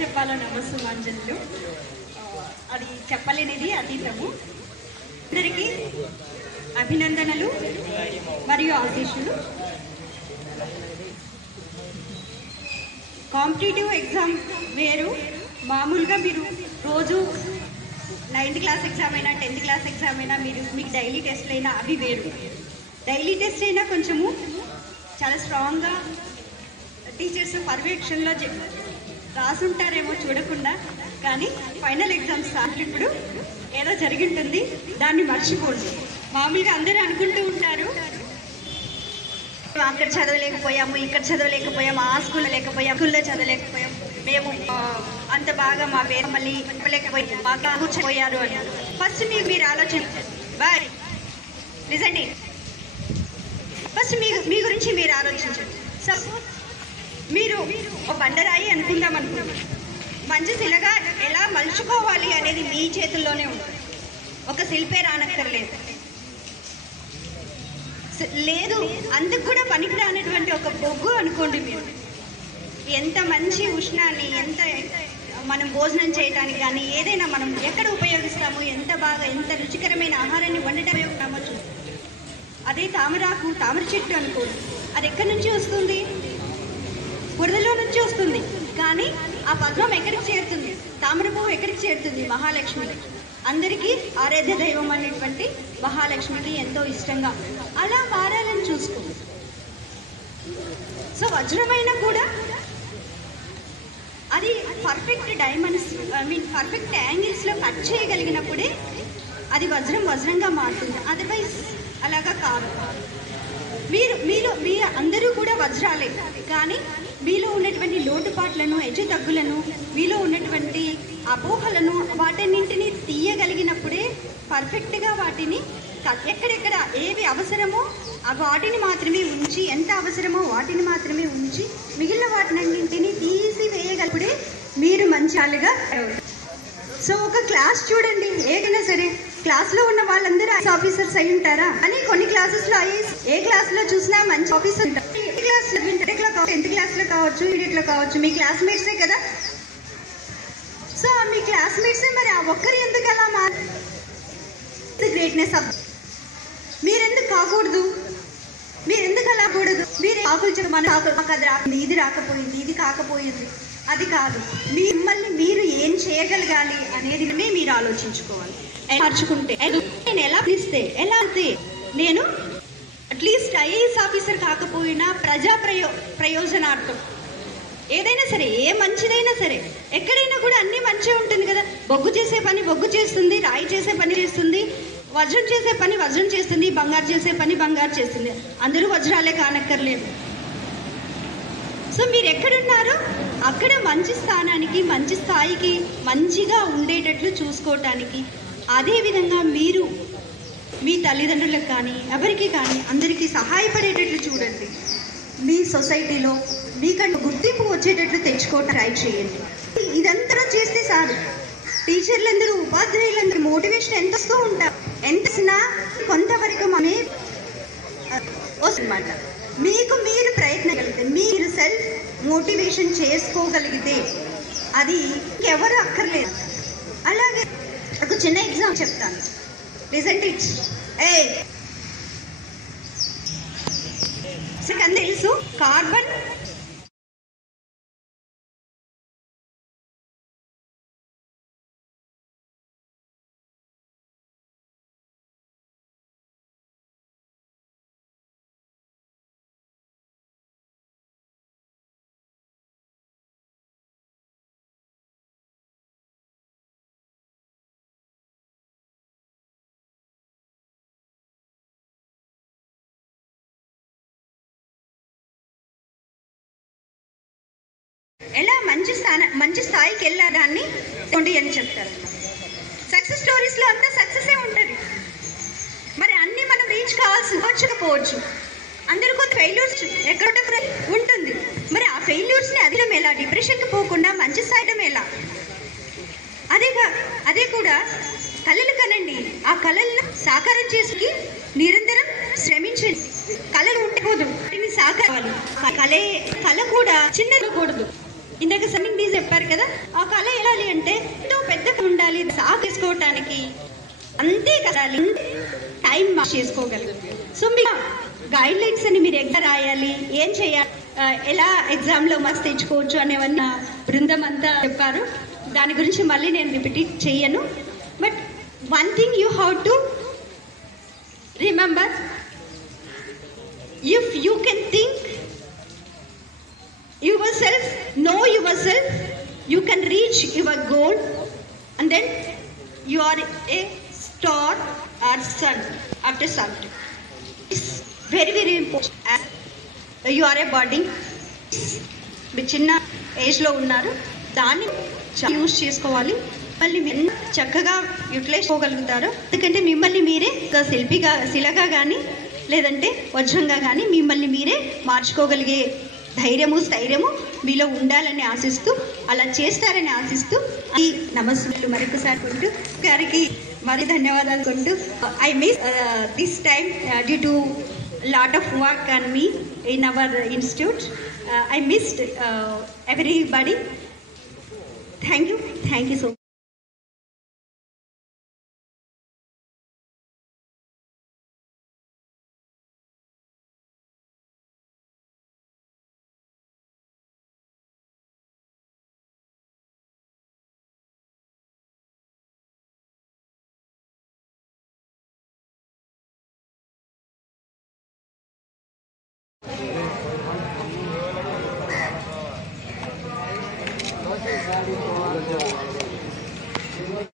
చెప్పాలో నమస్సుమాంజలు అది చెప్పలేనిది అతీతము. అందరికీ అభినందనలు మరియు ఆశీస్సులు. కాంపిటేటివ్ ఎగ్జామ్ వేరు. మామూలుగా మీరు రోజు 9th క్లాస్ ఎగ్జామ్ అయినా 10th క్లాస్ ఎగ్జామ్ అయినా మీకు డైలీ టెస్ట్లు అయినా అవి వేరు. డైలీ టెస్ట్ అయినా కొంచెము చాలా స్ట్రాంగ్గా టీచర్స్ పర్యవేక్షణలో రాసుంటారేమో చూడకుండా, కానీ ఫైనల్ ఎగ్జామ్స్ ఇప్పుడు ఏదో జరిగింటుంది, దాన్ని మర్చిపోండి. మామూలుగా అందరూ అనుకుంటూ ఉంటారు అక్కడ చదవలేకపోయాము, ఇక్కడ చదవలేకపోయాము, ఆ స్కూల్లో లేకపోయాము, స్కూల్లో చదవలేకపోయాము, మేము అంత బాగా మా పేరు మళ్ళీ చెప్పలేకపోయాము, బాగా కూర్చోపోయారు అని. ఫస్ట్ మీరు ఆలోచించండి. బాయ్ నిజండి. ఫస్ట్ మీ గురించి మీరు ఆలోచించండి. సపోజ్ మీరు ఒక బండరాయి అనుకుందాం మంచి శిలగా ఎలా మలుచుకోవాలి అనేది మీ చేతుల్లోనే ఉంటుంది. ఒక శిల్పే రానక్కర్లేదు. లేదు అందుకు కూడా పనికి రానటువంటి ఒక బొగ్గు అనుకోండి. మీరు ఎంత మంచి ఉష్ణాన్ని, ఎంత మనం భోజనం చేయడానికి కానీ ఏదైనా మనం ఎక్కడ ఉపయోగిస్తామో, ఎంత బాగా ఎంత రుచికరమైన ఆహారాన్ని వండటం ఉపయోగిస్తామో చూస్తాం. అదే తామరాకు, తామర చెట్టు అనుకోండి, అది ఎక్కడి నుంచి వస్తుంది? బురదలో నుంచి వస్తుంది. కానీ ఆ పద్మం ఎక్కడికి చేరుతుంది? తామర పువ్వు ఎక్కడికి చేరుతుంది? మహాలక్ష్మికి. అందరికీ ఆరాధ్య దైవం అనేటువంటి మహాలక్ష్మికి ఎంతో ఇష్టంగా. అలా మారాలని చూసుకోండి. సో వజ్రమైన కూడా అది పర్ఫెక్ట్ డైమండ్స్ పర్ఫెక్ట్ యాంగిల్స్లో కట్ చేయగలిగినప్పుడే అది వజ్రంగా మారుతుంది. అదర్వైజ్ అలాగా కాదు. మీరు అందరూ కూడా వజ్రాలే, కానీ మీలో ఉన్నటువంటి లోటుపాట్లను, హెచ్చుతగ్గులను, మీలో ఉన్నటువంటి అపోహలను వాటన్నింటినీ తీయగలిగినప్పుడే పర్ఫెక్ట్గా వాటిని ఎక్కడెక్కడ ఏవి అవసరమో వాటిని మాత్రమే ఉంచి, ఎంత అవసరమో వాటిని మాత్రమే ఉంచి మిగిలిన వాటినన్నింటినీ తీసివేయగలిగినప్పుడే మీరు మంచి వాళ్ళుగా. సో ఒక క్లాస్ చూడండి, ఏదైనా సరే క్లాస్లో ఉన్న వాళ్ళందరూ ఐఏఎస్ ఆఫీసర్స్ అయి ఉంటారా అని. కొన్ని క్లాసెస్లో ఐఏఎస్ ఏ క్లాస్లో చూసినా మంచి ఆఫీసర్ ఉంటారు. క్లాస్లో 10th క్లాస్లో కావచ్చు, ఇంటర్లో కావచ్చు, మీ క్లాస్మేట్సే కదా. సో మీ క్లాస్మేట్సే, మరి ఆ ఒక్కరు ఎందుకు అలా గ్రేట్నెస్ మీరెందుకు కాకూడదు? మీరెందుకు అలా కూడదు? మీరు ఆకులు మన అది రాకుండా, ఇది రాకపోయింది, ఇది కాకపోయింది, అది కాదు. మిమ్మల్ని మీరు ఏం చేయగలగాలి అనేది మీరు ఆలోచించుకోవాలి. మార్చుకుంటే నేను ఎలా పిలిస్తే ఎలా అంటే నేను అట్లీస్ట్ ఐఏఎస్ ఆఫీసర్ కాకపోయినా ప్రయోజనార్థం ఏదైనా సరే, ఏ మంచిదైనా సరే, ఎక్కడైనా కూడా అన్నీ మంచిగా ఉంటుంది కదా. బొగ్గు చేసే పని బొగ్గు చేస్తుంది, రాయి చేసే పని చేస్తుంది, వజ్రం చేసే పని వజ్రం చేస్తుంది, బంగారు చేసే పని బంగారు చేస్తుంది. అందరూ వజ్రాలే కానక్కర్లేదు. సో మీరు ఎక్కడున్నారో అక్కడ మంచి స్థానానికి, మంచి స్థాయికి మంచిగా ఉండేటట్లు చూసుకోవటానికి, అదేవిధంగా మీరు మీ తల్లిదండ్రులకు కానీ ఎవరికి కానీ అందరికీ సహాయపడేటట్లు చూడండి. మీ సొసైటీలో మీకంటే గుర్తింపు వచ్చేటట్లు తెచ్చుకోవటం ట్రై చేయండి. ఇదంతా చేస్తే చాలు. టీచర్లందరూ, ఉపాధ్యాయులందరూ మోటివేషన్ ఎంత వస్తూ ఉంటారు. ఎంతసినా కొంతవరకు మనమే వస్తుందన్నమాట. మీకు మీరు ప్రయత్నం కలిగితే, మీరు సెల్ఫ్ మోటివేషన్ చేసుకోగలిగితే అది ఇంకెవరు అక్కర్లేదు. అలాగే ఒక చిన్న ఎగ్జాంపుల్ చెప్తాను. Listen it. అందరూ తెలుసు కార్బన్ ఎలా మంచి స్థాయికి వెళ్ళాదాన్ని అని చెప్తారు. సక్సెస్ స్టోరీస్లో అంతా సక్సెసే ఉంటుంది. మరి అన్నీ మనం రీచ్ కావాల్సిపోవచ్చు. అందరూ కొంత ఫెయిల్యూర్స్ ఎక్కడ ఉంటుంది. మరి ఆ ఫెయిల్యూర్స్ని అదిడం ఎలా? డిప్రెషన్కి పోకుండా మంచి స్థాయిడం ఎలా? అదే కూడా కళలు కనండి. ఆ కళలను సాకారం చేసుకుని నిరంతరం శ్రమించండి. కళలు ఉండిపోదు, వాటిని సాకారాలి. కళ కూడా చిన్నది కూడదు. ఇందాక సమ్మింగ్ డీజ్ చెప్పారు కదా, ఆ కళ వెళ్ళాలి అంటే ఎంతో పెద్దగా ఉండాలి, సాగేసుకోవటానికి అంతే కదాలి, టైం చేసుకోగలరు. సో మీ గైడ్ లైన్స్ అని మీరు ఎగ్జామ్ రాయాలి, ఏం చేయాలి, ఎలా ఎగ్జామ్లో మార్క్స్ తెచ్చుకోవచ్చు అనేవన్నీ బృందం అంతా చెప్పారు. దాని గురించి మళ్ళీ నేను రిపీట్ చేయను. But one thing you have to remember, if you can think yourself, know yourself, you can reach your goal, and then you are a star or sun after something. It's very very important. You are a body, మీరు చిన్న ఏజ్లో ఉన్నారు, దాన్ని use చేసుకోవాలి. మిమ్మల్ని మీరు చక్కగా utilise చేసుకోగలుగుతారు. ఎందుకంటే మిమ్మల్ని మీరే శిలగా కానీ లేదంటే వజ్రంగా కానీ మిమ్మల్ని మీరే మార్చుకోగలిగే ధైర్యము స్థైర్యము మీలో ఉండాలని ఆశిస్తూ, అలా చేస్తారని ఆశిస్తూ ఈ నమస్సులు మరొకసారి కొంటూ గారికి మరి ధన్యవాదాలు కొంటూ, I miss this time due to lot of work on me in our institute. I missed everybody. Thank you so much.